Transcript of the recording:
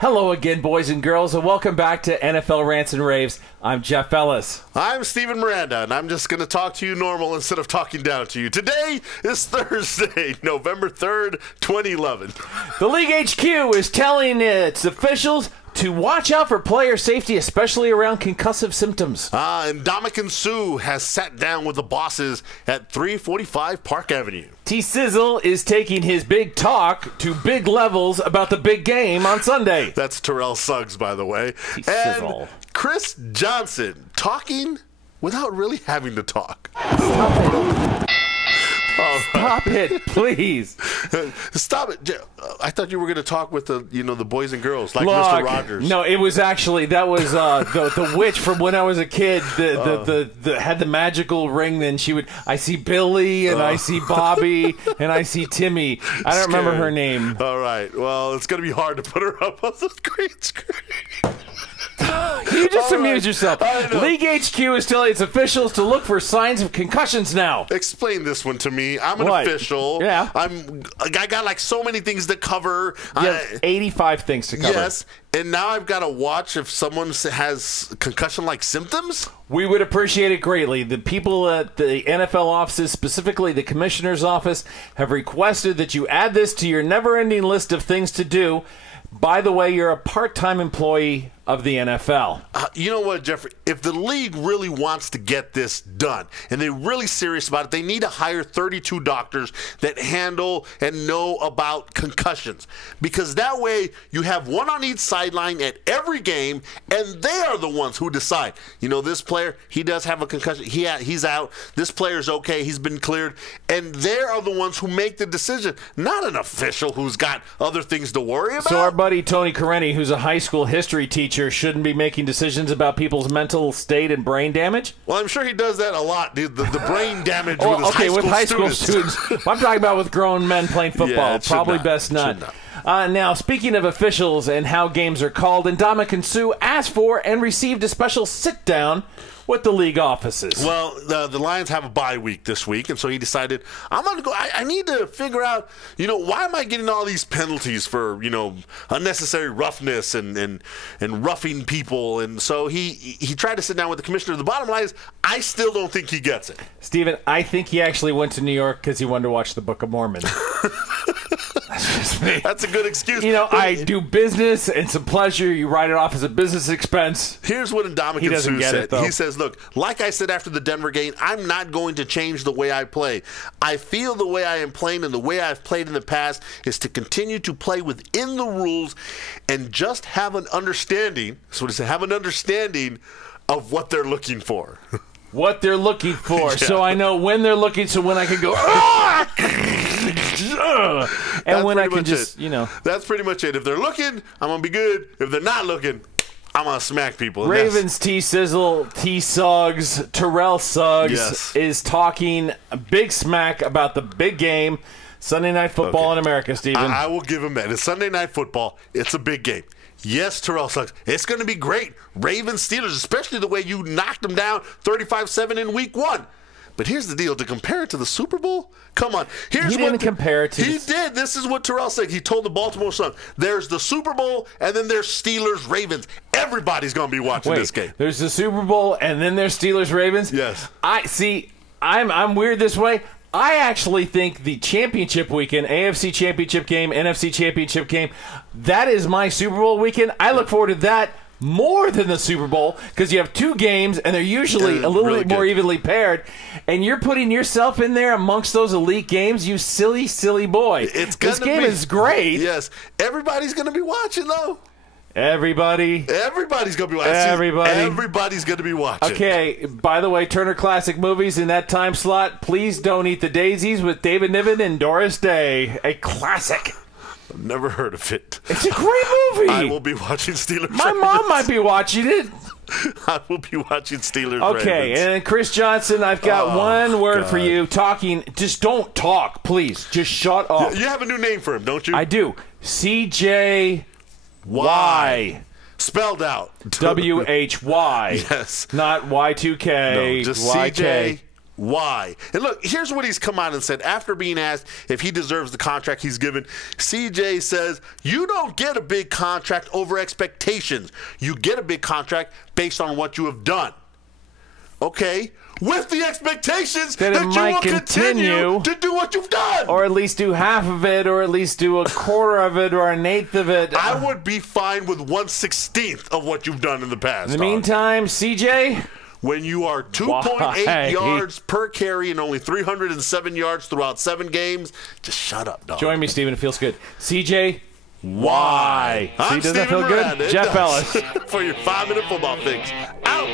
Hello again, boys and girls, and welcome back to NFL Rants and Raves. I'm Jeff Ellis. I'm Steven Miranda, and I'm just going to talk to you normal instead of talking down to you. Today is Thursday, November 3rd, 2011. The League HQ is telling its officials to watch out for player safety, especially around concussive symptoms. And Ndamukong Suh has sat down with the bosses at 345 Park Avenue. T-Sizzle is taking his big talk to big levels about the big game on Sunday. That's Terrell Suggs, by the way. T-Sizzle. And Chris Johnson talking without really having to talk. Stop it, please. Stop it. I thought you were going to talk with the boys and girls, like Look, Mr. Rogers. No, it was actually, that was the witch from when I was a kid that had the magical ring. Then she would, I see Billy, and I see Bobby, and I see Timmy. I don't remember her name. All right. Well, it's going to be hard to put her up on the green screen. You just amuse yourself. League HQ is telling its officials to look for signs of concussions now. Explain this one to me. I'm an official. Yeah. I got like so many things to cover. You have 85 things to cover. Yes. And now I've got to watch if someone has concussion-like symptoms? We would appreciate it greatly. The people at the NFL offices, specifically the commissioner's office, have requested that you add this to your never-ending list of things to do. By the way, you're a part-time employee of the NFL. You know what, Jeffrey? If the league really wants to get this done, and they're really serious about it, they need to hire 32 doctors that handle and know about concussions. Because that way, you have one on each sideline at every game, and they are the ones who decide. You know, this player, he does have a concussion. He's out. This player's okay. He's been cleared. And they are the ones who make the decision, not an official who's got other things to worry about. So our buddy Tony Careni, who's a high school history teacher, shouldn't be making decisions about people's mental state and brain damage? Well, I'm sure he does that a lot, dude. The brain damage with his high school students. I'm talking about with grown men playing football. Yeah, probably best not. Now, speaking of officials and how games are called, Ndamukong Suh asked for and received a special sit-down with the league offices. Well, the Lions have a bye week this week, and so he decided, I'm going to go, I need to figure out, why am I getting all these penalties for, unnecessary roughness and roughing people? And so he tried to sit down with the commissioner. The bottom line is, I still don't think he gets it. Steven, I think he actually went to New York because he wanted to watch the Book of Mormon. That's just me. That's a good excuse. I do business and some pleasure. You write it off as a business expense. Here's what Ndamukong Suh said. He says, look, like I said after the Denver game, I'm not going to change the way I play. I feel the way I am playing and the way I've played in the past is to continue to play within the rules and just have an understanding. That's what he said, have an understanding of what they're looking for. What they're looking for. Yeah. So I know when they're looking, so when I can go, and when I can just, That's pretty much it. If they're looking, I'm going to be good. If they're not looking, I'm going to smack people. Ravens T-Sizzle, T-Suggs, Terrell Suggs is talking a big smack about the big game, Sunday Night Football in America, Steven. I will give him that. It's Sunday Night Football. It's a big game. Yes, Terrell Suggs. It's going to be great. Ravens Steelers, especially the way you knocked them down 35-7 in week 1. But here's the deal. To compare it to the Super Bowl? Come on. He didn't compare it to... He did. This is what Terrell said. He told the Baltimore Sun, there's the Super Bowl, and then there's Steelers-Ravens. Everybody's going to be watching this game. There's the Super Bowl, and then there's Steelers-Ravens? Yes. I'm weird this way. I actually think the championship weekend, AFC championship game, NFC championship game, that is my Super Bowl weekend. I look forward to that more than the Super Bowl because you have two games and they're usually a little bit more evenly paired, and you're putting yourself in there amongst those elite games, you silly, silly boy. This game is great. Yes. Everybody's going to be watching, though. Everybody's going to be watching. Everybody's going to be watching. Okay, by the way, Turner Classic Movies in that time slot, Please Don't Eat the Daisies with David Niven and Doris Day. A classic. I've never heard of it. It's a great movie. I will be watching Steelers. My mom might be watching it. I will be watching Steelers. Okay, Ravens. And Chris Johnson, I've got one word for you. Talking, just don't talk, please. Just shut up. You have a new name for him, don't you? I do. CJ... Y. Spelled out. WHY. Yes. Not Y2K. No, just YK. CJ Why? And look, here's what he's come out and said after being asked if he deserves the contract he's given. CJ says, you don't get a big contract over expectations. You get a big contract based on what you have done. Okay? With the expectations that you will continue to do what you've done. Or at least do half of it, or at least do a quarter of it, or an eighth of it. I would be fine with 1/16 of what you've done in the past. In the meantime, CJ, when you are 2.8 yards per carry and only 307 yards throughout 7 games, just shut up, dog. Join me, Steven. It feels good. CJ, why? I'm See, doesn't that feel good? Miranda. Jeff Ellis. For your 5-minute football fix. Out.